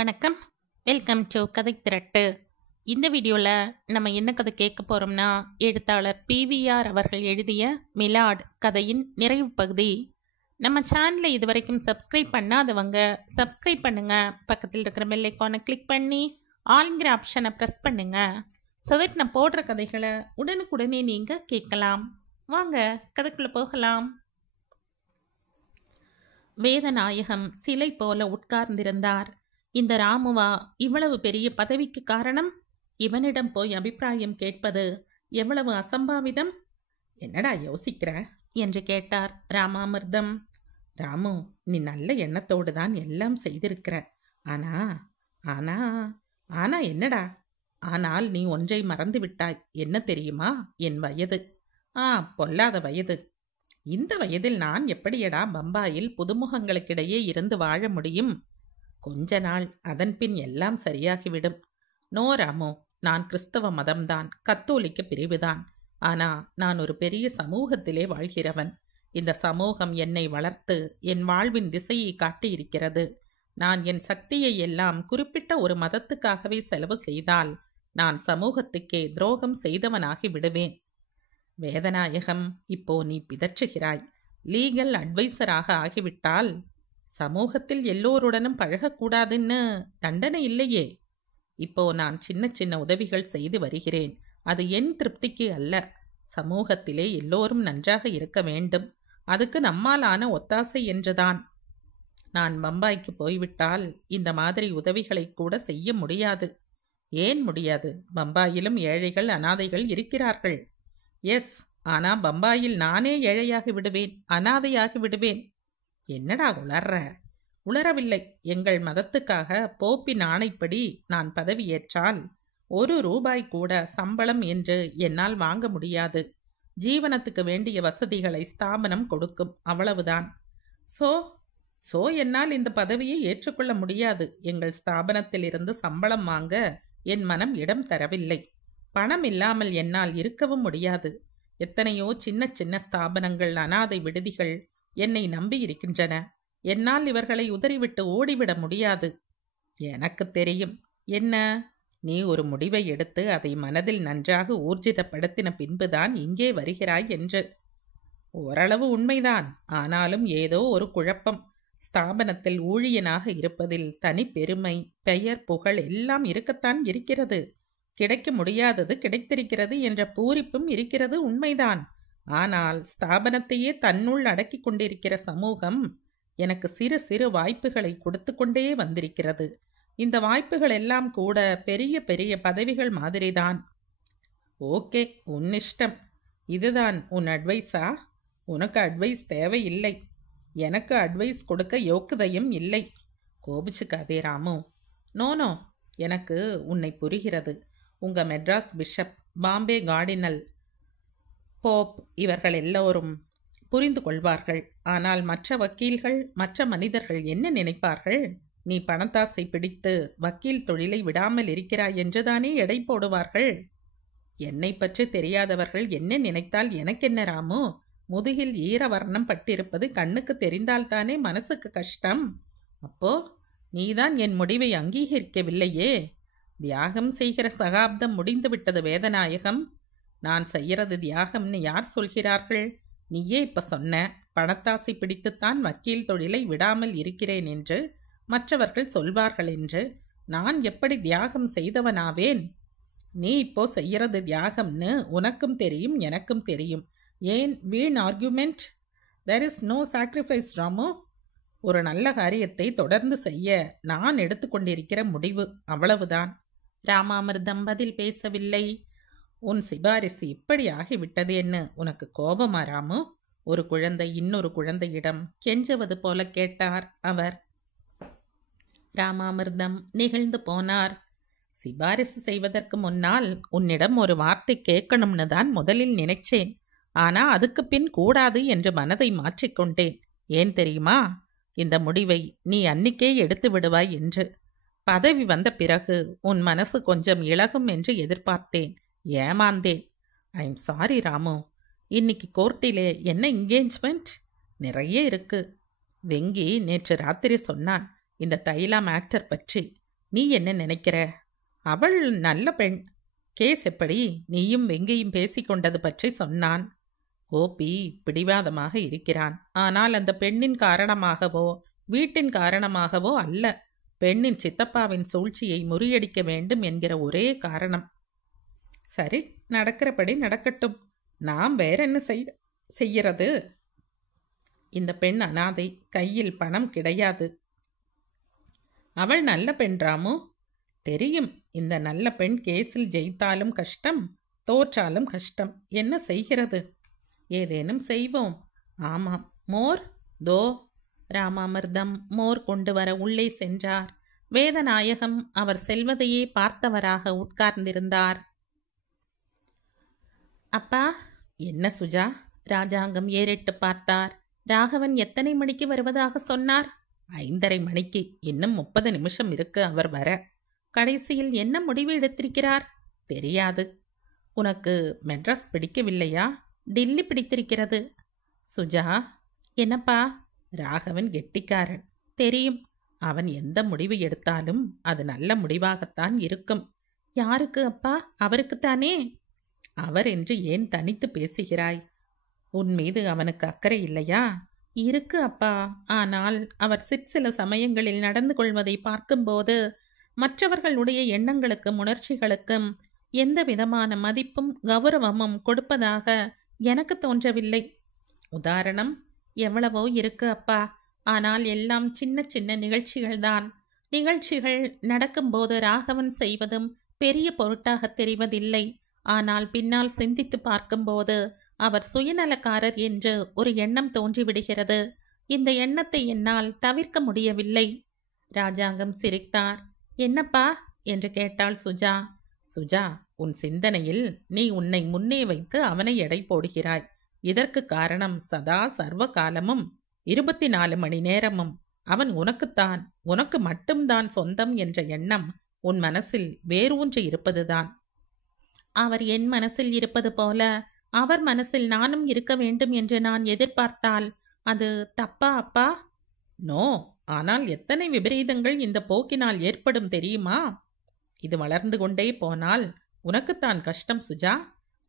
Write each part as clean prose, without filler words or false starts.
வணக்கம். Welcome to கதை திரட்டு. இந்த வீடியோவில் நம்ம என்ன கதை கேட்க போகிறோம்னா, எழுத்தாளர் PVR அவர்கள் எழுதிய மிலாட் கதையின் நிறைவு பகுதி. நம்ம சேனலை இது வரைக்கும் சப்ஸ்கிரைப் பண்ணாதவங்க சப்ஸ்கிரைப் பண்ணுங்கள். பக்கத்தில் இருக்கிற பெல் ஐக்கானை கிளிக் பண்ணி ஆல்ங்கிற ஆப்ஷனை ப்ரெஸ் பண்ணுங்கள். ஸோ தட் நான் போடுற கதைகளை உடனுக்குடனே நீங்கள் கேட்கலாம். வாங்க கதைக்குள்ளே போகலாம். வேதநாயகம் சிலை போல உட்கார்ந்திருந்தார். இந்த ராமுவா இவ்வளவு பெரிய பதவிக்கு காரணம்? இவனிடம் போய் அபிப்பிராயம் கேட்பது எவ்வளவு அசம்பாவிதம்? என்னடா யோசிக்கிற என்று கேட்டார் ராமாமிர்தம். ராமு, நீ நல்ல எண்ணத்தோடு தான் எல்லாம் செய்திருக்கிற. ஆனா ஆனா ஆனா என்னடா? ஆனால் நீ ஒன்றை மறந்து விட்டாய். என்ன தெரியுமா? என் வயது. பொல்லாத வயது. இந்த வயதில் நான் எப்படியடா பம்பாயில் புதுமுகங்களுக்கிடையே இருந்து வாழ முடியும்? கொஞ்ச நாள், அதன்பின் எல்லாம் சரியாகிவிடும். நோ ராமு, நான் கிறிஸ்தவ மதம்தான், கத்தோலிக்க பிரிவுதான். ஆனா நான் ஒரு பெரிய சமூகத்திலே வாழ்கிறவன். இந்த சமூகம் என்னை வளர்த்து என் வாழ்வின் திசையை காட்டியிருக்கிறது. நான் என் சக்தியை எல்லாம் குறிப்பிட்ட ஒரு மதத்துக்காகவே செலவு செய்தால் நான் சமூகத்துக்கே துரோகம் செய்தவனாகி விடுவேன். வேதநாயகம், இப்போ நீ பிதற்றுகிறாய். லீகல் அட்வைசராக ஆகிவிட்டால் சமூகத்தில் எல்லோருடனும் பழகக்கூடாதுன்னு தண்டனை இல்லையே. இப்போ நான் சின்ன சின்ன உதவிகள் செய்து வருகிறேன். அது என் திருப்திக்கு அல்ல. சமூகத்திலே எல்லோரும் நன்றாக இருக்க வேண்டும். அதுக்கு நம்மாலான ஒத்தாசை என்றுதான். நான் பம்பாய்க்கு போய்விட்டால் இந்த மாதிரி உதவிகளை கூட செய்ய முடியாது. ஏன் முடியாது? பம்பாயிலும் ஏழைகள், அனாதைகள் இருக்கிறார்கள். எஸ், ஆனா பம்பாயில் நானே ஏழையாகி விடுவேன், அனாதையாகி விடுவேன். என்னடா உளர்ற? உளரவில்லை. எங்கள் மதத்துக்காக போப்பின் ஆணைப்படி நான் பதவியேற்றால் ₹1 கூட சம்பளம் என்று என்னால் வாங்க முடியாது. ஜீவனத்துக்கு வேண்டிய வசதிகளை ஸ்தாபனம் கொடுக்கும், அவ்வளவுதான். சோ என்னால் இந்த பதவியை ஏற்றுக்கொள்ள முடியாது. எங்கள் ஸ்தாபனத்திலிருந்து சம்பளம் வாங்க என் மனம் இடம் தரவில்லை. பணம் இல்லாமல் என்னால் இருக்கவும் முடியாது. எத்தனையோ சின்ன சின்ன ஸ்தாபனங்கள், அனாதை விடுதிகள் என்னை நம்பி இருக்கின்றன. என்னால் இவர்களை உதறிவிட்டு ஓடிவிட முடியாது. எனக்கு தெரியும். என்ன? நீ ஒரு முடிவை எடுத்து அதை மனதில் நன்றாக ஊர்ஜிதப்படுத்தின பின்புதான் இங்கே வருகிறாய் என்று. ஓரளவு உண்மைதான். ஆனாலும் ஏதோ ஒரு குழப்பம். ஸ்தாபனத்தில் ஊழியனாக இருப்பதில் தனி பெருமை, பெயர், புகழ் எல்லாம் இருக்கத்தான் இருக்கிறது. கிடைக்க முடியாதது கிடைத்திருக்கிறது என்ற பூரிப்பும் இருக்கிறது, உண்மைதான். ஆனால் ஸ்தாபனத்தையே தன்னுள் அடக்கி கொண்டிருக்கிற சமூகம் எனக்கு சிறு சிறு வாய்ப்புகளை கொடுத்து கொண்டே வந்திருக்கிறது. இந்த வாய்ப்புகள் எல்லாம் கூட பெரிய பெரிய பதவிகள் மாதிரிதான். ஓகே, உன் இஷ்டம். இதுதான் உன் அட்வைஸா? உனக்கு அட்வைஸ் தேவையில்லை. எனக்கு அட்வைஸ் கொடுக்க யோக்கியதையும் இல்லை. கோபிச்சுக்காதே ராமு. நோ, எனக்கு உன்னை புரிகிறது. உங்க Madras bishop, Bombay cardinal, Pope இவர்கள் எல்லோரும் புரிந்து கொள்வார்கள். ஆனால் மற்ற வக்கீல்கள், மற்ற மனிதர்கள் என்ன நினைப்பார்கள்? நீ பணத்தாசை பிடித்து வக்கீல் தொழிலை விடாமல் இருக்கிறாய் என்றுதானே எடை போடுவார்கள். என்னை பற்றி தெரியாதவர்கள் என்ன நினைத்தால் எனக்கென்ன ராமு? முதுகில் ஈரவர்ணம் பட்டிருப்பது கண்ணுக்கு தெரிந்தால்தானே மனசுக்கு கஷ்டம். அப்போ நீதான் என் முடிவை அங்கீகரிக்கவில்லையே. தியாகம் செய்கிற சகாப்தம் முடிந்து விட்டது வேதநாயகம். நான் செய்யறது தியாகம்னு யார் சொல்கிறார்கள்? நீயே இப்ப சொன்ன. பணத்தாசை பிடித்துத்தான் வக்கீல் தொழிலை விடாமல் இருக்கிறேன் என்று மற்றவர்கள் சொல்வார்கள் என்று. நான் எப்படி தியாகம் செய்தவனாவேன்? நீ இப்போ செய்யறது தியாகம்னு உனக்கும் தெரியும், எனக்கும் தெரியும். ஏன் வீண் argument? There is no sacrifice Ramu. ஒரு நல்ல காரியத்தை தொடர்ந்து செய்ய நான் எடுத்துக்கொண்டிருக்கிற முடிவு, அவ்வளவுதான். ராமாமிர்தம் பதில் பேசவில்லை. உன் சிபாரிசு இப்படி ஆகிவிட்டது என்ன? உனக்கு கோபமா ராமு? ஒரு குழந்தை இன்னொரு குழந்தையிடம் கெஞ்சுவது போல கேட்டார் அவர். ராமாமிர்தம் நெகிழ்ந்து போனார். சிபாரிசு செய்வதற்கு முன்னால் உன்னிடம் ஒரு வார்த்தை கேட்கணும்னு தான் முதலில் நினைச்சேன். ஆனா அதுக்கு பின் கூடாது என்று மனதை மாற்றிக்கொண்டேன். ஏன் தெரியுமா? இந்த முடிவை நீ அன்னிக்கே எடுத்து விடுவாய் என்று. பதவி வந்த பிறகு உன் மனசு கொஞ்சம் இளகும் என்று எதிர்பார்த்தேன். ஏமாந்தேன். I am sorry Ramu. இன்னைக்கு கோர்ட்டிலே என்ன என்கேஜ்மெண்ட்? நிறைய இருக்கு. வெங்கி நேற்று ராத்திரி சொன்னான் இந்த தைலா மேட்டர் பற்றி. நீ என்ன நினைக்கிற? அவள் நல்ல பெண். கேஸ் எப்படி? நீயும் வெங்கியும் பேசிக்கொண்டது பற்றி சொன்னான். கோபி பிடிவாதமாக இருக்கிறான். ஆனால் அந்த பெண்ணின் காரணமாகவோ வீட்டின் காரணமாகவோ அல்ல. பெண்ணின் சித்தப்பாவின் சூழ்ச்சியை முறியடிக்க வேண்டும் என்கிற ஒரே காரணம். சரி, நடக்கிறபடி நடக்கட்டும். நாம் வேற என்ன செய்யறது? இந்த பெண் அனாதை, கையில் பணம் கிடையாது. அவள் நல்ல பெண் ராமு. தெரியும். இந்த நல்ல பெண் கேஸில் ஜெயித்தாலும் கஷ்டம், தோற்றாலும் கஷ்டம். என்ன செய்கிறது? ஏதேனும் செய்வோம். ஆமாம். மோர் தோ. ராமாமிர்தம் மோர் கொண்டு வர உள்ளே சென்றார். வேதநாயகம் அவர் செல்வதையே பார்த்தவராக உட்கார்ந்திருந்தார். அப்பா. என்ன சுஜா? ராஜாங்கம் ஏறிட்டு பார்த்தார். ராகவன் எத்தனை மணிக்கு வருவதாக சொன்னார்? 5:30 மணிக்கு. இன்னும் 30 நிமிஷம் இருக்கு அவர் வர. கடைசியில் என்ன முடிவு எடுத்திருக்கிறார்? தெரியாது. உனக்கு மெட்ராஸ் பிடிக்கவில்லையா? டில்லி பிடித்திருக்கிறது. சுஜா. என்னப்பா? ராகவன் கெட்டிக்காரன். தெரியும். அவன் எந்த முடிவு எடுத்தாலும் அது நல்ல முடிவாகத்தான் இருக்கும். யாருக்கு அப்பா? அவருக்குத்தானே. அவர் என்று ஏன் தனித்து பேசுகிறாய்? உன் மீது அவனுக்கு அக்கறை இல்லையா? இருக்கு அப்பா. ஆனால் அவர் சிற்சில சமயங்களில் நடந்து கொள்வதை பார்க்கும்போது மற்றவர்களுடைய எண்ணங்களுக்கும் உணர்ச்சிகளுக்கும் எந்த விதமான மதிப்பும் கௌரவமும் கொடுப்பதாக எனக்கு தோன்றவில்லை. உதாரணம் எவ்வளவோ இருக்கு அப்பா. ஆனால் எல்லாம் சின்ன சின்ன நிகழ்ச்சிகள்தான். நிகழ்ச்சிகள் நடக்கும்போது ராகவன் செய்வதும் பெரிய பொருட்டாக தெரிவதில்லை. ஆனால் பின்னால் சிந்தித்து பார்க்கும்போது அவர் சுயநலக்காரர் என்று ஒரு எண்ணம் தோன்றிவிடுகிறது. இந்த எண்ணத்தை என்னால் தவிர்க்க முடியவில்லை. ராஜாங்கம் சிரித்தார். என்னப்பா என்று கேட்டாள் சுஜா. சுஜா, உன் சிந்தனையில் நீ உன்னை முன்னே வைத்து அவனை எடை போடுகிறாய். இதற்கு காரணம் சதா சர்வ காலமும் 24 மணி நேரமும் அவன் உனக்குத்தான், உனக்கு மட்டும்தான் சொந்தம் என்ற எண்ணம் உன் மனசில் வேரூன்றி இருப்பதுதான். அவர் என் மனசில் இருப்பது போல அவர் மனசில் நானும் இருக்க வேண்டும் என்று நான் எதிர்பார்த்தால் அது தப்பா அப்பா? நோ. ஆனால் எத்தனை விபரீதங்கள் இந்த போக்கினால் ஏற்படும் தெரியுமா? இது வளர்ந்து கொண்டே போனால் உனக்குத்தான் கஷ்டம் சுஜா.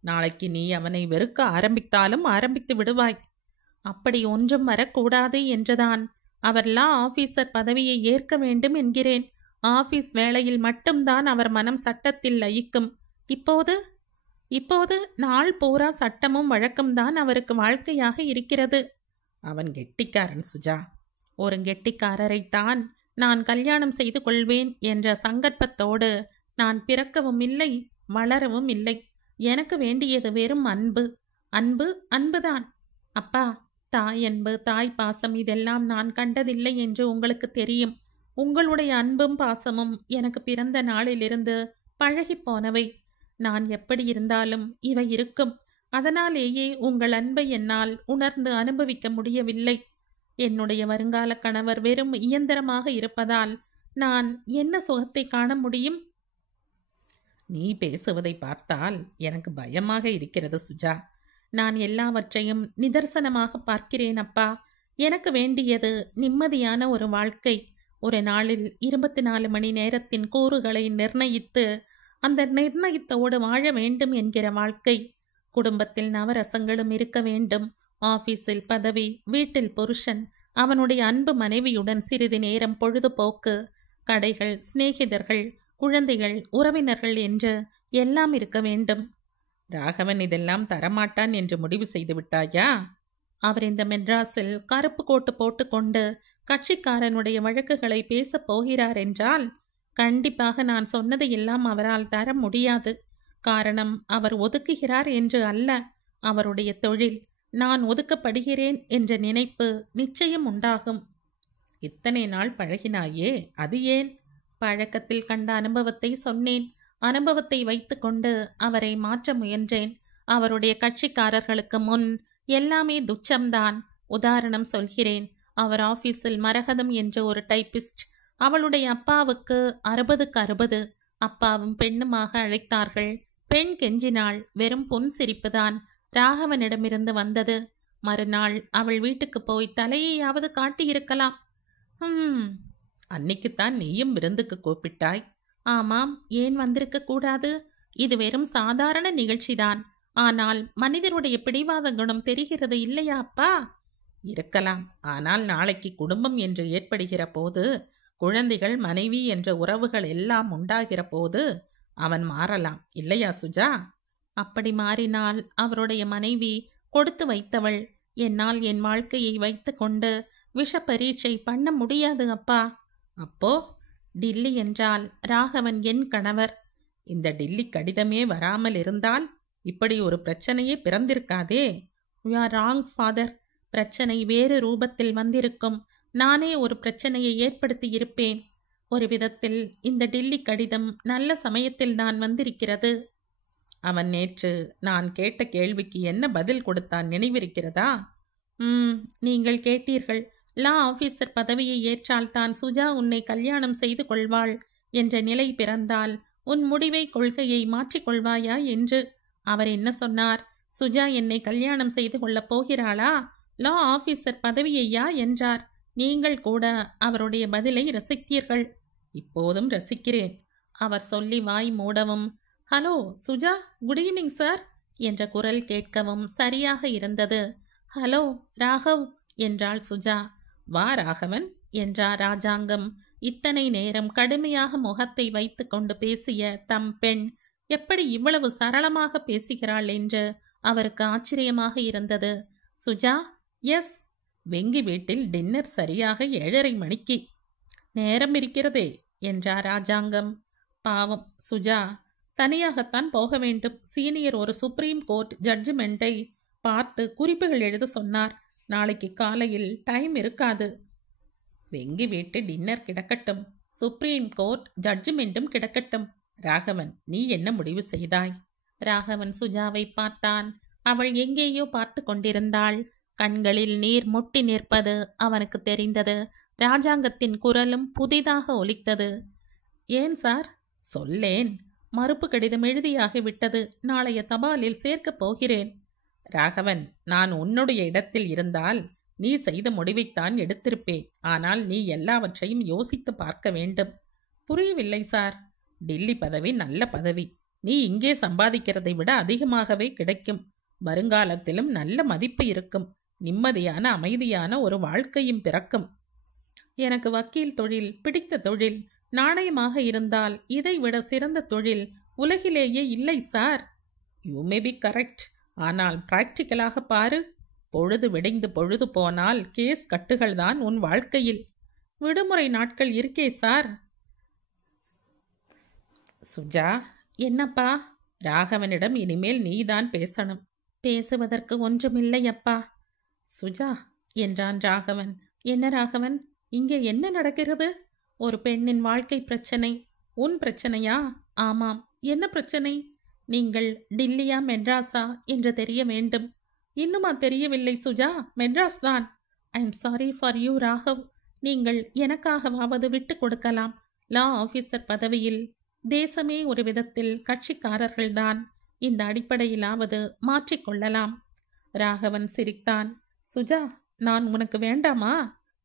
நாளைக்கு நீ அவனை வெறுக்க ஆரம்பித்தாலும் ஆரம்பித்து விடுவாய். அப்படி ஒன்றும் வரக்கூடாது என்றுதான் அவர் லா ஆபீசர் பதவியை ஏற்க வேண்டும் என்கிறேன். ஆபீஸ் வேளையில் மட்டும்தான் அவர் மனம் சட்டத்தில் லயிக்கும். இப்போது நாள் பூரா சட்டமும் வழக்கம்தான் அவருக்கு வாழ்க்கையாக இருக்கிறது. அவன் கெட்டிக்காரன் சுஜா. ஒரு கெட்டிக்காரரைத்தான் நான் கல்யாணம் செய்து கொள்வேன் என்ற சங்கற்பத்தோடு நான் பிறக்கவும் இல்லை, வளரவும் இல்லை. எனக்கு வேண்டியது வெறும் அன்பு. அன்பு அன்புதான். அப்பா, தாய் அன்பு, தாய் பாசம் இதெல்லாம் நான் கண்டதில்லை என்று உங்களுக்கு தெரியும். உங்களுடைய அன்பும் பாசமும் எனக்கு பிறந்த நாளிலிருந்து பழகி போனவை. நான் எப்படி இருந்தாலும் இவை இருக்கும். அதனாலேயே உங்கள் அன்பை என்னால் உணர்ந்து அனுபவிக்க முடியவில்லை. என்னுடைய வருங்கால கணவர் வெறும் இயந்திரமாக இருப்பதால் நான் என்ன சுகத்தை காண முடியும்? நீ பேசுவதை பார்த்தால் எனக்கு பயமாக இருக்கிறது சுஜா. நான் எல்லாவற்றையும் நிதர்சனமாக பார்க்கிறேன் அப்பா. எனக்கு வேண்டியது நிம்மதியான ஒரு வாழ்க்கை. ஒரு நாளில் 24 மணி நேரத்தின் கூறுகளை நிர்ணயித்து அந்த நிர்ணயித்தோடு வாழ வேண்டும் என்கிற வாழ்க்கை. குடும்பத்தில் நவரசங்களும் இருக்க வேண்டும். ஆபீஸில் பதவி, வீட்டில் புருஷன், அவனுடைய அன்பு மனைவியுடன் சிறிது நேரம் பொழுதுபோக்கு, கடைகள், சிநேகிதர்கள், குழந்தைகள், உறவினர்கள் என்று எல்லாம் இருக்க வேண்டும். ராகவன் இதெல்லாம் தரமாட்டான் என்று முடிவு செய்து விட்டாயா? அவர் இந்த மெட்ராஸில் கருப்பு கோட்டு போட்டுக்கொண்டு கட்சிக்காரனுடைய வழக்குகளை பேசப் போகிறார் என்றால் கண்டிப்பாக நான் சொன்னதையெல்லாம் அவரால் தர முடியாது. காரணம் அவர் ஒதுக்குகிறார் என்று அல்ல, அவருடைய தொழில். நான் ஒதுக்கப்படுகிறேன் என்ற நினைப்பு நிச்சயம் உண்டாகும். இத்தனை நாள் பழகினாயே, அது ஏன்? பழக்கத்தில் கண்ட அனுபவத்தை சொன்னேன். அனுபவத்தை வைத்துக்கொண்டு அவரை மாற்ற முயன்றேன். அவருடைய கட்சிக்காரர்களுக்கு முன் எல்லாமே துச்சம்தான். உதாரணம் சொல்கிறேன். அவர் ஆபீஸில் மரகதம் என்ற ஒரு டைப்பிஸ்ட். அவளுடைய அப்பாவுக்கு 60க்கு 60. அப்பாவும் பெண்ணுமாக அழைத்தார்கள். பெண் கெஞ்சினாள். வெறும் பொன் சிரிப்புதான் ராகவனிடமிருந்து வந்தது. மறுநாள் அவள் வீட்டுக்கு போய் தலையையாவது காட்டியிருக்கலாம். அன்னைக்குத்தான் நீயும் விருந்துக்கு கூப்பிட்டாய். ஆமாம், ஏன் வந்திருக்க கூடாது? இது வெறும் சாதாரண நிகழ்ச்சிதான். ஆனால் மனிதருடைய பிடிவாத குணம் தெரிகிறது இல்லையா அப்பா? இருக்கலாம். ஆனால் நாளைக்கு குடும்பம் என்று ஏற்படுகிற போது, குழந்தைகள், மனைவி என்ற உறவுகள் எல்லாம் உண்டாகிற போது அவன் மாறலாம் இல்லையா சுஜா? அப்படி மாறினால் அவருடைய மனைவி கொடுத்து வைத்தவள். என்னால் என் வாழ்க்கையை வைத்து கொண்டு விஷ பரீட்சை பண்ண முடியாது அப்பா. அப்போ டில்லி என்றால் ராகவன் என் கணவர். இந்த டில்லி கடிதமே வராமல் இருந்தால் இப்படி ஒரு பிரச்சனையே பிறந்திருக்காதே. You are wrong father. பிரச்சனை வேறு ரூபத்தில் வந்திருக்கும். நானே ஒரு பிரச்சனையை ஏற்படுத்தி இருப்பேன். ஒரு விதத்தில் இந்த டில்லி கடிதம் நல்ல சமயத்தில் தான் வந்திருக்கிறது. அவன் நேற்று நான் கேட்ட கேள்விக்கு என்ன பதில் கொடுத்தான் நினைவிருக்கிறதா? நீங்கள் கேட்டீர்கள். லா ஆபீசர் பதவியை ஏற்றால் தான் சுஜா உன்னை கல்யாணம் செய்து கொள்வாள் என்ற நிலை பிறந்தால் உன் முடிவை, கொள்கையை மாற்றிக்கொள்வாயா என்று. அவர் என்ன சொன்னார்? சுஜா என்னை கல்யாணம் செய்து கொள்ளப் போகிறாளா, லா ஆபீசர் பதவியையா என்றார். நீங்கள் கூட அவருடைய பதிலை ரசித்தீர்கள். இப்போதும் ரசிக்கிறேன். அவர் சொல்லி வாய் மூடவும், hello Suja, good evening sir என்ற குரல் கேட்கவும் சரியாக இருந்தது. ஹலோ ராகவ் என்றாள் சுஜா. வா ராகவன் என்றார் ராஜாங்கம். இத்தனை நேரம் கடுமையாக முகத்தை வைத்து கொண்டு பேசிய தம் பெண் எப்படி இவ்வளவு சரளமாக பேசுகிறாள் என்று அவருக்கு ஆச்சரியமாக இருந்தது. சுஜா, எஸ். வெங்கி வீட்டில் டின்னர் சரியாக 7:30 மணிக்கு. நேரம் இருக்கிறதே என்றார் ராஜாங்கம். பாவம் சுஜா, தனியாகத்தான் போக வேண்டும். சீனியர் ஒரு சுப்ரீம் கோர்ட் ஜட்ஜ்மெண்ட்டை பார்த்து குறிப்புகள் எழுத சொன்னார். நாளைக்கு காலையில் டைம் இருக்காது. வெங்கி வீட்டு டின்னர் கிடக்கட்டும், சுப்ரீம் கோர்ட் ஜட்ஜ்மெண்ட்டும் கிடக்கட்டும். ராகவன், நீ என்ன முடிவு செய்தாய்? ராகவன் சுஜாவை பார்த்தான். அவள் எங்கேயோ பார்த்து கொண்டிருந்தாள். கண்களில் நீர் முட்டி நிற்பது அவனுக்கு தெரிந்தது. ராஜாங்கத்தின் குரலும் புதிதாக ஒலித்தது. ஏன் சார்? சொல்லேன். மறுப்பு கடிதம் எழுதியாகிவிட்டது. நாளைய தபாலில் சேர்க்கப் போகிறேன். ராகவன், நான் உன்னுடைய இடத்தில் இருந்தால் நீ செய்த முடிவைத்தான் எடுத்திருப்பேன். ஆனால் நீ எல்லாவற்றையும் யோசித்து பார்க்க வேண்டும். புரியவில்லை சார். டில்லி பதவி நல்ல பதவி. நீ இங்கே சம்பாதிக்கிறதை விட அதிகமாகவே கிடைக்கும். வருங்காலத்திலும் நல்ல மதிப்பு இருக்கும். நிம்மதியான அமைதியான ஒரு வாழ்க்கையும் பிறக்கும். எனக்கு வக்கீல் தொழில் பிடித்த தொழில். நாணயமாக இருந்தால் இதைவிட சிறந்த தொழில் உலகிலேயே இல்லை sir. You may be correct. ஆனால் பிராக்டிக்கலாக பாரு. பொழுது விடைந்து பொழுது போனால் கேஸ் கட்டுகள்தான் உன் வாழ்க்கையில். விடுமுறை நாட்கள் இருக்கே சார். சுஜா. என்னப்பா? ராகவனிடம் இனிமேல் நீதான் பேசணும். பேசுவதற்கு ஒன்றுமில்லை அப்பா. சுஜா என்றான் ராகவன். என்ன ராகவன், இங்கே என்ன நடக்கிறது? ஒரு பெண்ணின் வாழ்க்கை பிரச்சனை. உன் பிரச்சனையா? ஆமாம். என்ன பிரச்சனை? நீங்கள் டில்லியா மெட்ராஸா என்று தெரிய வேண்டும். இன்னுமா தெரியவில்லை சுஜா? மெட்ராஸ் தான். ஐ am sorry for you Raghav. நீங்கள் எனக்காகவாவது விட்டு கொடுக்கலாம். லா ஆபீசர் பதவியில் தேசமே ஒரு விதத்தில் கட்சிக்காரர்கள்தான். இந்த அடிப்படையிலாவது மாற்றிக்கொள்ளலாம். ராகவன் சிரித்தான். சுஜா, நான் உனக்கு வேண்டாமா?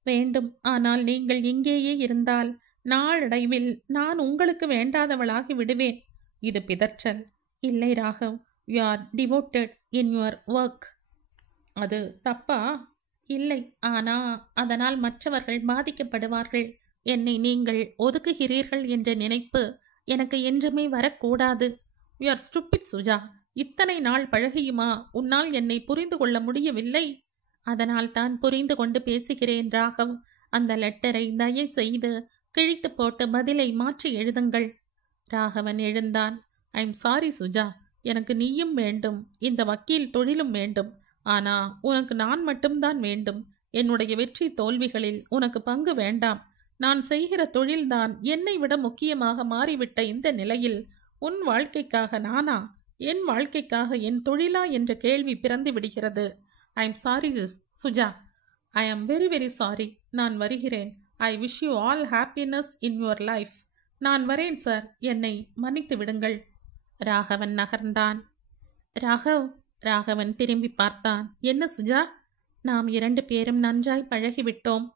வேண்டும். ஆனால் நீங்கள் இங்கேயே இருந்தால் நாளடைவில் நான் உங்களுக்கு வேண்டாதவளாகி விடுவேன். இது பிதற்றல். இல்லை Raghav, you are devoted in your work. அது தப்பா? இல்லை, ஆனா அதனால் மற்றவர்கள் பாதிக்கப்படுவார்கள். என்னை நீங்கள் ஒதுக்குகிறீர்கள் என்ற நினைப்பு எனக்கு என்றுமே வரக்கூடாது. You are stupid Suja. இத்தனை நாள் பழகியுமா உன்னால் என்னை புரிந்து கொள்ள முடியவில்லை? அதனால் தான் புரிந்து கொண்டு பேசுகிறேன் ராகவ். அந்த லெட்டரை தயவு செய்து கிழித்து போட்டு பதிலை மாற்றி எழுதுங்கள். ராகவன் எழுந்தான். I am sorry Suja. எனக்கு நீயும் வேண்டும், இந்த வக்கீல் தொழிலும் வேண்டும். ஆனா உனக்கு நான் மட்டும்தான் வேண்டும். என்னுடைய வெற்றி தோல்விகளில் உனக்கு பங்கு வேண்டாம். நான் செய்கிற தொழில்தான் என்னை விட முக்கியமாக மாறிவிட்ட இந்த நிலையில் உன் வாழ்க்கைக்காக நானா, என் வாழ்க்கைக்காக என் தொழிலா என்ற கேள்வி பிறந்து விடுகிறது. I am sorry Suja. I am very very sorry. நான் வருகிறேன். I wish you all happiness in your life. நான் வரேன் சார். என்னை மன்னித்து விடுங்கள். ராகவன் நகர்ந்தான். ராகவ். ராகவன் திரும்பி பார்த்தான். என்ன சுஜா? நாம் 2 பேரும் நன்றாய் பழகிவிட்டோம்.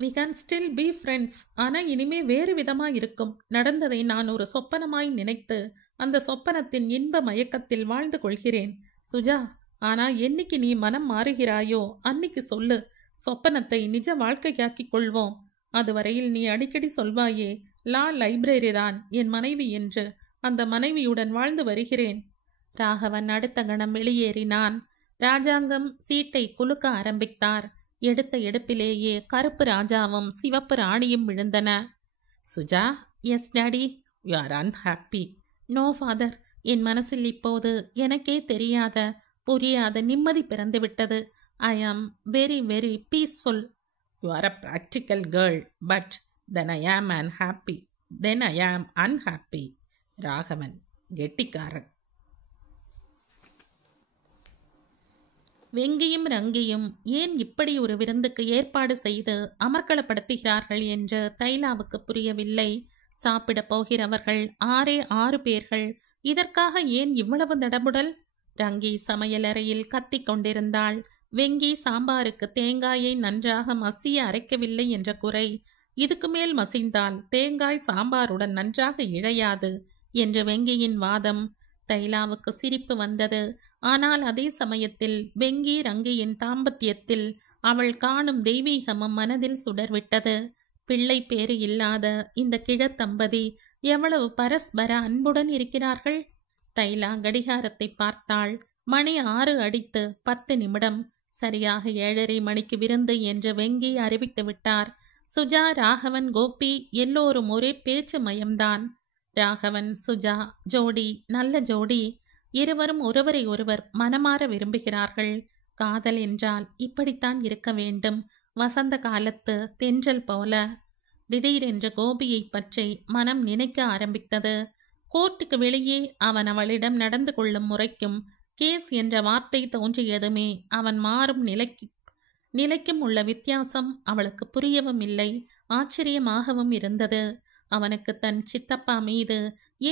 We can still be friends. ஆனால் இனிமே வேறு விதமாக இருக்கும். நடந்ததை நான் ஒரு சொப்பனமாய் நினைத்து அந்த சொப்பனத்தின் இன்ப மயக்கத்தில் வாழ்ந்து கொள்கிறேன். சுஜா, ஆனால் என்னைக்கு நீ மனம் மாறுகிறாயோ அன்னைக்கு சொல்லு. சொப்பனத்தை நிஜ வாழ்க்கையாக்கிக் கொள்வோம். அதுவரையில் நீ அடிக்கடி சொல்வாயே, லா லைப்ரரி தான் என் மனைவி என்று. அந்த மனைவியுடன் வாழ்ந்து வருகிறேன். ராகவன் அடுத்த கணம் வெளியேறினான். ராஜாங்கம் சீட்டை குலுக்க ஆரம்பித்தார். எடுத்த எடுப்பிலேயே கருப்பு ராஜாவும் சிவப்பு ராணியும் விழுந்தன. Suja, yes daddy. You are unhappy. No father, என் மனசில் இப்போது எனக்கே தெரியாத புரியாத நிம்மதி பிறந்துவிட்டது. I am very very peaceful. You are a practical girl, but then I am unhappy. Then I am unhappy. Raghavan கெட்டிக்காரன். வெங்கியும் ரங்கியும் ஏன் இப்படி ஒரு விருந்துக்கு ஏற்பாடு செய்து அமர்க்களப்படுத்துகிறார்கள் என்று தைலாவுக்கு புரியவில்லை. சாப்பிட போகிறவர்கள் 6 பேர்கள். இதற்காக ஏன் இவ்வளவு தடபுடல்? ரங்கி சமையலறையில் கத்திக் கொண்டிருந்தாள். வெங்கி சாம்பாருக்கு தேங்காயை நன்றாக மசிய அரைக்கவில்லை என்ற குறை. இதுக்கு மேல் மசிந்தால் தேங்காய் சாம்பாருடன் நன்றாக இழையாது என்று வெங்கியின் வாதம். தைலாவுக்கு சிரிப்பு வந்தது. ஆனால் அதே சமயத்தில் வெங்கி ரங்கியின் தாம்பத்தியத்தில் அவள் காணும் தெய்வீகமும் மனதில் சுடர்விட்டது. பிள்ளை பேறு இல்லாத இந்த கிழத்தம்பதி எவ்வளவு பரஸ்பர அன்புடன் இருக்கிறார்கள். தைலா கடிகாரத்தை பார்த்தாள். மணி 6 அடித்து 10 நிமிடம். சரியாக 7:30 மணிக்கு விருந்து என்று வெங்கி அறிவித்து விட்டார். சுஜா, ராகவன், கோபி எல்லோரும் ஒரே பேச்சு மயம்தான். ராகவன் சுஜா ஜோடி நல்ல ஜோடி. இருவரும் ஒருவரை ஒருவர் மனமாற விரும்புகிறார்கள். காதல் என்றால் இப்படித்தான் இருக்க வேண்டும். வசந்த காலத்து தென்றல் போல. திடீரென்று கோபியை பற்றி மனம் நினைக்க ஆரம்பித்தது. கோர்ட்டுக்கு வெளியே அவன் அவளிடம் நடந்து கொள்ளும் முறைக்கும் கேஸ் என்ற வார்த்தை தோன்றியதுமே அவன் மாறும் நிலைக்கும் உள்ள வித்தியாசம் அவளுக்கு புரியவும் இல்லை, ஆச்சரியமாகவும் இருந்தது. அவனுக்கு தன் சித்தப்பா மீது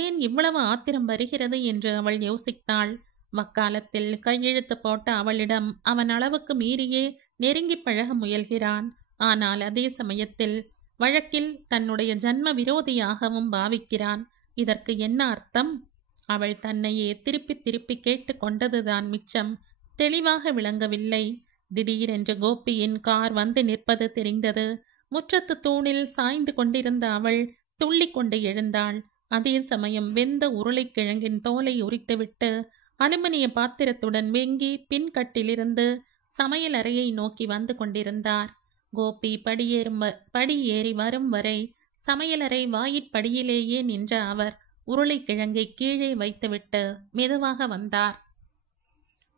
ஏன் இவ்வளவு ஆத்திரம் வருகிறது என்று அவள் யோசித்தாள். வக்காலத்தில் கையெழுத்து போட்ட அவளிடம் அவன் அளவுக்கு மீறியே நெருங்கி பழக முயல்கிறான். ஆனால் அதே சமயத்தில் வழக்கில் தன்னுடைய ஜன்ம விரோதியாகவும் பாவிக்கிறான். இதற்கு என்ன அர்த்தம்? அவள் தன்னையே திருப்பி திருப்பி கேட்டு கொண்டதுதான் மிச்சம். தெளிவாக விளங்கவில்லை. திடீரென்று கோபியின் கார் வந்து நிற்பது தெரிந்தது. முற்றத்து தூணில் சாய்ந்து கொண்டிருந்த அவள் துள்ளி கொண்டு எழுந்தாள். அதே சமயம் வெந்த உருளைக்கிழங்கின் தோலை உரித்துவிட்டு அலுமினிய பாத்திரத்துடன் வெங்கி பின்கட்டிலிருந்து சமையல் அறையை நோக்கி வந்து கொண்டிருந்தார். கோபி படியேறி வரும் வரை சமையலறை வாயிற்படியிலேயே நின்ற அவர் உருளைக்கிழங்கை கீழே வைத்துவிட்டு மெதுவாக வந்தார்.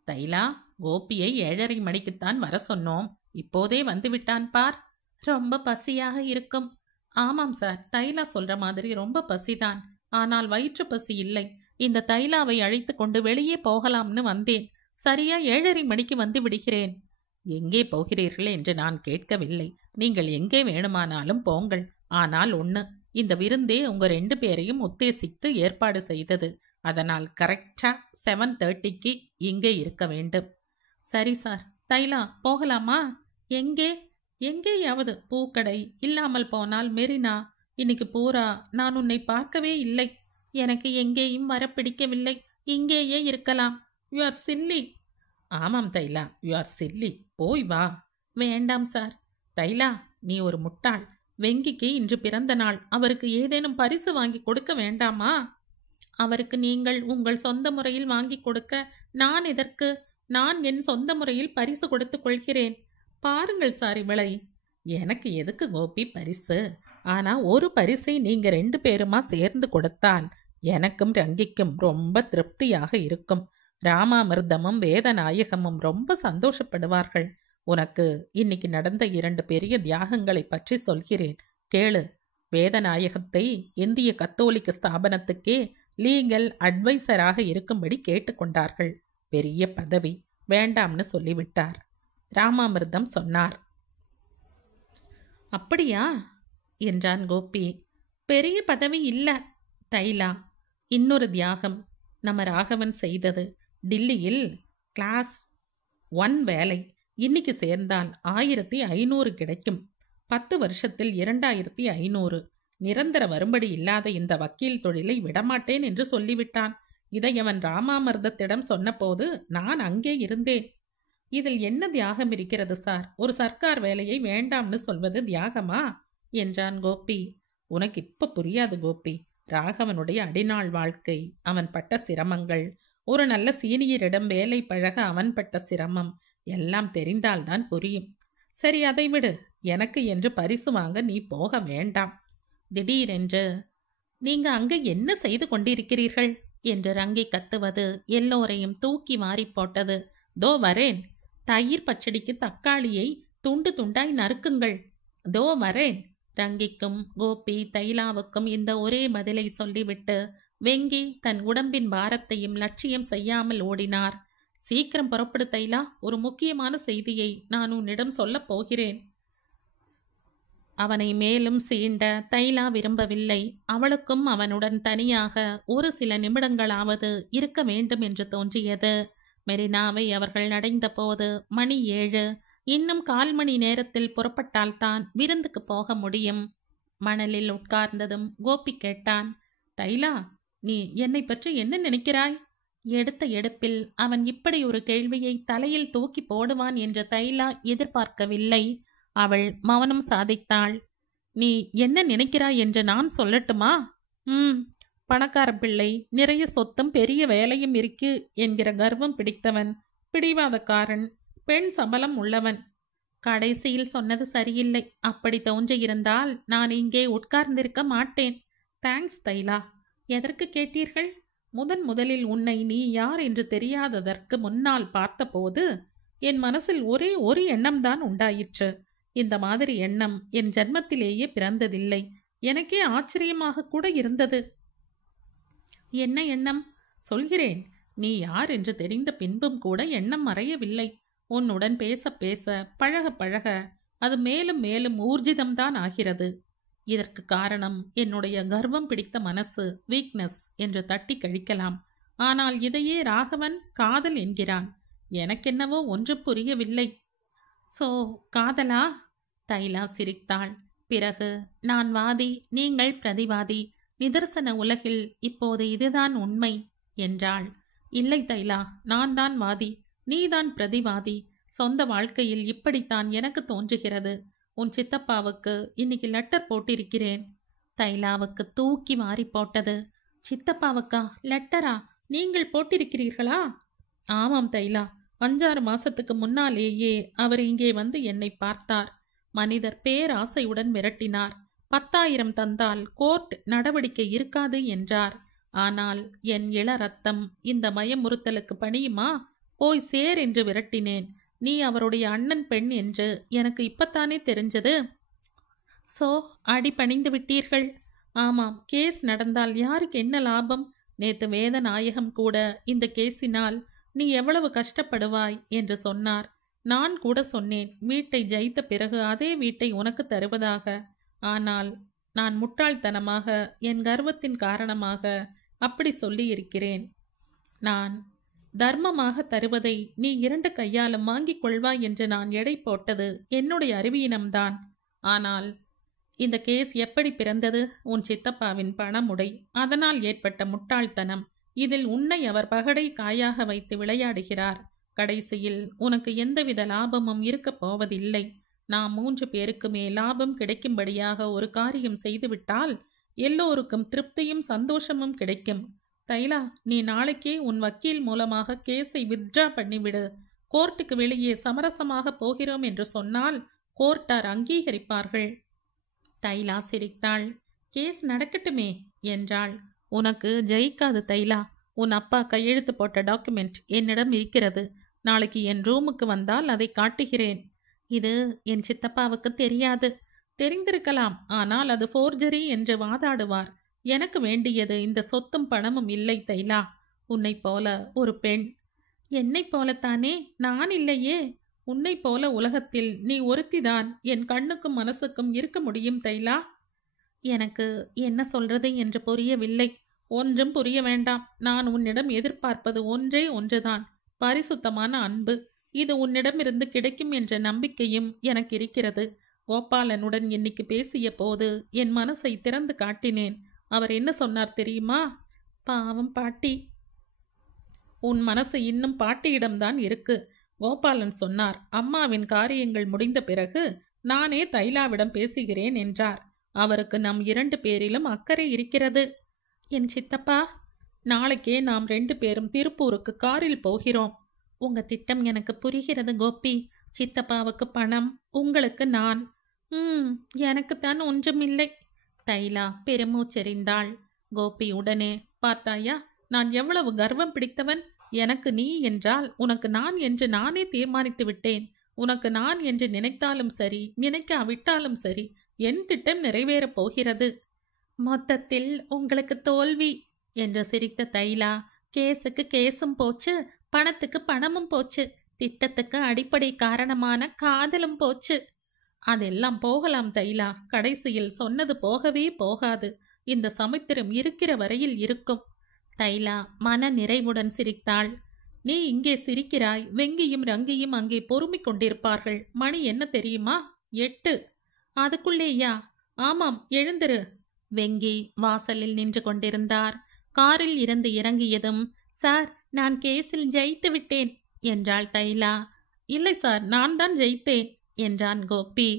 தைலா, கோபியை 7:30 மணிக்குத்தான் வர சொன்னோம். இப்போதே வந்துவிட்டான் பார். ரொம்ப பசியாக இருக்கும். ஆமாம் சார், தைலா சொல்ற மாதிரி ரொம்ப பசிதான். ஆனால் வயிற்று பசி இல்லை. இந்த தைலாவை அழைத்து கொண்டு வெளியே போகலாம்னு வந்தேன். சரியா 7:30 மணிக்கு வந்து விடுகிறேன். எங்கே போகிறீர்கள் என்று நான் கேட்கவில்லை. நீங்கள் எங்கே வேணுமானாலும் போங்கள். ஆனால் ஒன்று, இந்த விருந்தே உங்க 2 பேரையும் உத்தேசித்து ஏற்பாடு செய்தது. அதனால் கரெக்டா 7:30க்கு இங்கே இருக்க வேண்டும். சரி சார். தைலா, போகலாமா? எங்கே? எங்கேயாவது. பூக்கடை, இல்லாமல் போனால் மெரினா. இன்னைக்கு பூரா நான் உன்னை பார்க்கவே இல்லை. எனக்கு எங்கேயும் வர பிடிக்கவில்லை. இங்கேயே இருக்கலாம். You are chilli. ஆமாம் தைலா, யூ ஆர் சில்லி. போய் வா. வேண்டாம் சார். தைலா, நீ ஒரு முட்டாள். வெங்கிக்கு இன்று பிறந்த நாள். அவருக்கு ஏதேனும் பரிசு வாங்கி கொடுக்க வேண்டாமா? அவருக்கு நீங்கள் உங்கள் சொந்த முறையில் வாங்கி கொடுக்க நான் எதற்கு? நான் என் சொந்த முறையில் பரிசு கொடுத்து கொள்கிறேன். பாருங்கள் சார் இவளை. எனக்கு எதுக்கு கோபி பரிசு? ஆனா ஒரு பரிசை நீங்க 2 பேருமா சேர்ந்து கொடுத்தால் எனக்கும் ரங்கிக்கும் ரொம்ப திருப்தியாக இருக்கும். ராமாமிர்தமும் வேதநாயகமும் ரொம்ப சந்தோஷப்படுவார்கள். உனக்கு இன்னைக்கு நடந்த 2 பெரிய தியாகங்களை பற்றி சொல்கிறேன், கேளு. வேதநாயகத்தை இந்திய கத்தோலிக்க ஸ்தாபனத்துக்கே லீகல் அட்வைசராக இருக்கும்படி கேட்டுக்கொண்டார்கள். பெரிய பதவி, வேண்டாம்னு சொல்லிவிட்டார். ராமாமிர்தம் சொன்னார். அப்படியா என்றான் கோபி. பெரிய பதவி இல்ல தைலா. இன்னொரு தியாகம் நம்ம ராகவன் செய்தது. டில்லியில் கிளாஸ் 1 வேலை. இன்னைக்கு சேர்ந்தால் 1500 கிடைக்கும். 10 வருஷத்தில் 2500. நிரந்தர வரும்படி இல்லாத இந்த வக்கீல் தொழிலை விடமாட்டேன் என்று சொல்லிவிட்டான். இதை அவன் ராமாமிர்தத்திடம் சொன்னபோது நான் அங்கே இருந்தேன். இதில் என்ன தியாகம் இருக்கிறது சார்? ஒரு சர்க்கார் வேலையை வேண்டாம்னு சொல்வது தியாகமா என்றான் கோபி. உனக்கு இப்ப புரியாது கோபி. ராகவனுடைய அடிநாள் வாழ்க்கை, அவன் பட்ட சிரமங்கள், ஒரு நல்ல சீனியரிடம் வேலை பழக அவன் பட்ட சிரமம் எல்லாம் தெரிந்தால்தான் புரியும். சரி, அதை விடு. எனக்கு என்று பரிசு வாங்க நீ போக வேண்டாம். திடீரென்று, நீங்க அங்க என்ன செய்து கொண்டிருக்கிறீர்கள் என்று ரங்கி கத்துவது எல்லோரையும் தூக்கி வாரி போட்டது. தோ வரேன். தயிர் பச்சடிக்கு தக்காளியை துண்டு துண்டாய் நறுக்குங்கள். தோ வரேன். ரங்கிக்கும் கோபி தைலாவுக்கும் இந்த ஒரே பதிலை சொல்லிவிட்டு வெங்கி தன் உடம்பின் பாரத்தையும் லட்சியம் செய்யாமல் ஓடினார். சீக்கிரம் புறப்படு தைலா, ஒரு முக்கியமான செய்தியை நான் உன்னிடம் சொல்லப் போகிறேன். அவனை மேலும் சீண்ட தைலா விரும்பவில்லை. அவளுக்கும் அவனுடன் தனியாக ஒரு சில நிமிடங்களாவது இருக்க வேண்டும் என்று தோன்றியது. மெரினாவை அவர்கள் அடைந்த போது மணி 7. இன்னும் 1/4 மணி நேரத்தில் புறப்பட்டால்தான் விருந்துக்கு போக முடியும். மணலில் உட்கார்ந்ததும் கோபி கேட்டான், தைலா, நீ என்னை பற்றி என்ன நினைக்கிறாய்? எடுத்த எடுப்பில் அவன் இப்படி ஒரு கேள்வியை தலையில் தூக்கி போடுவான் என்று தைலா எதிர்பார்க்கவில்லை. அவள் மௌனம் சாதித்தாள். நீ என்ன நினைக்கிறாய் என்று நான் சொல்லட்டுமா? பணக்கார பிள்ளை, நிறைய சொத்தும் பெரிய வேலையும் இருக்கு என்கிற கர்வம் பிடித்தவன், பிடிவாதக்காரன், பெண் சபலம் உள்ளவன். கடைசியில் சொன்னது சரியில்லை. அப்படி தோன்றியிருந்தால் நான் இங்கே உட்கார்ந்திருக்க மாட்டேன். தேங்க்ஸ் தைலா. எதற்கு கேட்டீர்கள்? முதலில் உன்னை நீ யார் என்று தெரியாததற்கு முன்னால் பார்த்தபோது என் மனசில் ஒரே ஒரு எண்ணம்தான் உண்டாயிற்று. இந்த மாதிரி எண்ணம் என் ஜன்மத்திலேயே பிறந்ததில்லை. எனக்கே ஆச்சரியமாக கூட இருந்தது. என்ன எண்ணம்? சொல்கிறேன். நீ யார் என்று தெரிந்த பின்பும் கூட எண்ணம் மறையவில்லை. உன்னுடன் பேச பேச பழக பழக அது மேலும் மேலும் ஊர்ஜிதம்தான் ஆகிறது. இதற்கு காரணம் என்னுடைய கர்வம் பிடித்த மனசு, வீக்னஸ் என்று தட்டி கழிக்கலாம். ஆனால் இதையே ராகவன் காதல் என்கிறான். எனக்கென்னவோ ஒன்றும் புரியவில்லை. சோ காதலா? தைலா சிரித்தாள். பிறகு, நான் வாதி, நீங்கள் பிரதிவாதி. நிதர்சன உலகில் இப்போது இதுதான் உண்மை என்றாள். இல்லை தைலா, நான் தான் வாதி, நீதான் பிரதிவாதி. சொந்த வாழ்க்கையில் இப்படித்தான் எனக்கு தோன்றுகிறது. உன் சித்தப்பாவுக்கு இன்னைக்கு லெட்டர் போட்டிருக்கிறேன். தைலாவுக்கு தூக்கி மாறி போட்டது. சித்தப்பாவுக்கா லெட்டரா? நீங்கள் போட்டிருக்கிறீர்களா? ஆமாம் தைலா. 5-6 மாசத்துக்கு முன்னாலேயே அவர் இங்கே வந்து என்னை பார்த்தார். மனிதர் பேராசையுடன் மிரட்டினார். 10,000 தந்தால் கோர்ட் நடவடிக்கை இருக்காது என்றார். ஆனால் என் இள ரத்தம் இந்த பயமுறுத்தலுக்கு பணியுமா? போய் சேர் என்று விரட்டினேன். நீ அவருடைய அண்ணன் பெண் என்று எனக்கு இப்பத்தானே தெரிஞ்சது. சோ அடி பணிந்து விட்டீர்கள்? ஆமாம். கேஸ் நடந்தால் யாருக்கு என்ன லாபம்? நேத்து வேதநாயகம் கூட இந்த கேஸினால் நீ எவ்வளவு கஷ்டப்படுவாய் என்று சொன்னார். நான் கூட சொன்னேன், வீட்டை ஜெயித்த பிறகு அதே வீட்டை உனக்கு தருவதாக. ஆனால் நான் முட்டாள்தனமாக, என் கர்வத்தின் காரணமாக அப்படி சொல்லி இருக்கிறேன். நான் தர்மமாக தருவதை நீ 2 கையாலும் வாங்கிக் கொள்வாய் என்று நான் எடை போட்டது என்னுடைய அறிவீனம்தான். ஆனால் இந்த கேஸ் எப்படி பிறந்தது? உன் சித்தப்பாவின் பணமுடை, அதனால் ஏற்பட்ட முட்டாள்தனம். இதில் உன்னை அவர் பகடை காயாக வைத்து விளையாடுகிறார். கடைசியில் உனக்கு எந்தவித லாபமும் இருக்கப் போவதில்லை. நாம் 3 பேருக்குமே லாபம் கிடைக்கும்படியாக ஒரு காரியம் செய்துவிட்டால் எல்லோருக்கும் திருப்தியும் சந்தோஷமும் கிடைக்கும். தைலா, நீ நாளைக்கே உன் வக்கீல் மூலமாக கேஸை வித்ட்ரா பண்ணிவிடு. கோர்ட்டுக்கு வெளியே சமரசமாக போகிறோம் என்று சொன்னால் கோர்ட்டார் அங்கீகரிப்பார்கள். தைலா சிரித்தாள். கேஸ் நடக்கட்டுமே என்றாள். உனக்கு ஜெயிக்காது தைலா. உன் அப்பா கையெழுத்து போட்ட டாக்குமெண்ட் என்னிடம் இருக்கிறது. நாளைக்கு என் ரூமுக்கு வந்தால் அதை காட்டுகிறேன். இது என் சித்தப்பாவுக்கு தெரியாது. தெரிந்திருக்கலாம், ஆனால் அது ஃபோர்ஜரி என்று வாதாடுவார். எனக்கு வேண்டியது இந்த சொத்தும் பணமும் இல்லை தைலா. உன்னை போல ஒரு பெண். என்னை போலத்தானே? நான் இல்லையே. உன்னை போல உலகத்தில் நீ ஒருத்திதான் என் கண்ணுக்கும் மனசுக்கும் இருக்க முடியும் தைலா. எனக்கு என்ன சொல்றது என்று புரியவில்லை. ஒன்றும் புரிய வேண்டாம். நான் உன்னிடம் எதிர்பார்ப்பது ஒன்றே ஒன்றுதான், பரிசுத்தமான அன்பு. இது உன்னிடமிருந்து கிடைக்கும் என்ற நம்பிக்கையும் எனக்கு இருக்கிறது. கோபாலனுடன் இன்னைக்கு பேசிய போது என் மனசை திறந்து காட்டினேன். அவர் என்ன சொன்னார் தெரியுமா? பாவம் பாட்டி, உன் மனசு இன்னும் பாட்டியிடம்தான் இருக்கு. கோபாலன் சொன்னார், அம்மாவின் காரியங்கள் முடிந்த பிறகு நானே தைலாவிடம் பேசுகிறேன் என்றார். அவருக்கு நம் 2 பேரிலும் அக்கறை இருக்கிறது. என் சித்தப்பா, நாளைக்கே நாம் 2 பேரும் திருப்பூருக்கு காரில் போகிறோம். உங்க திட்டம் எனக்கு புரிகிறது கோபி. சித்தப்பாவுக்கு பணம், உங்களுக்கு நான். எனக்குத்தான் ஒன்றுமில்லை. தைலா பெருமூச்செறிந்தாள். கோபி உடனே, பார்த்தாயா, நான் எவ்வளவு கர்வம் பிடித்தவன். எனக்கு நீ என்றால் உனக்கு நான் என்று நானே தீர்மானித்து விட்டேன். உனக்கு நான் என்று நினைத்தாலும் சரி, நினைக்காவிட்டாலும் சரி, என் திட்டம் நிறைவேறப் போகிறது. மொத்தத்தில் உங்களுக்கு தோல்வி என்று சிரித்த தைலா, கேஸுக்கு கேஸும் போச்சு, பணத்துக்கு பணமும் போச்சு, திட்டத்துக்கு அடிப்படை காரணமான காதலும் போச்சு. அதெல்லாம் போகலாம் தைலா, கடைசியில் சொன்னது போகவே போகாது. இந்த சமுத்திரம் இருக்கிற வரையில் இருக்கும். தைலா மன நிறைவுடன் சிரித்தாள். நீ இங்கே சிரிக்கிறாய், வெங்கியும் ரங்கியும் அங்கே பொறுமிக் கொண்டிருப்பார்கள். மணி என்ன தெரியுமா? 8. அதுக்குள்ளேயா? ஆமாம், எழுந்திரு. வெங்கி வாசலில் நின்று கொண்டிருந்தார். காரில் இருந்து இறங்கியதும், சார், நான் கேஸில் ஜெயித்து விட்டேன் என்றாள் தைலா. இல்லை சார், நான் தான் ஜெயித்தேன் என்றான் கோபி.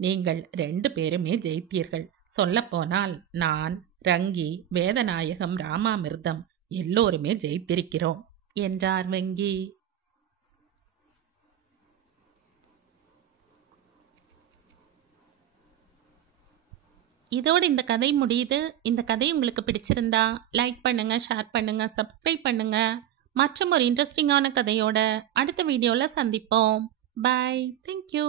நீங்கள் 2 பேருமே ஜெயித்தீர்கள். சொல்லப்போனால் நான், ரங்கி, வேதநாயகம், ராமாமிர்தம் எல்லோருமே ஜெயித்திருக்கிறோம் என்றார் வெங்கி. இதோடு இந்த கதை முடியுது. இந்த கதை உங்களுக்கு பிடிச்சிருந்தா லைக் பண்ணுங்க, ஷேர் பண்ணுங்க, சப்ஸ்கிரைப் பண்ணுங்க. மற்றும் ஒரு இன்ட்ரெஸ்டிங்கான கதையோட அடுத்த வீடியோவில் சந்திப்போம். பை. தேங்க்யூ.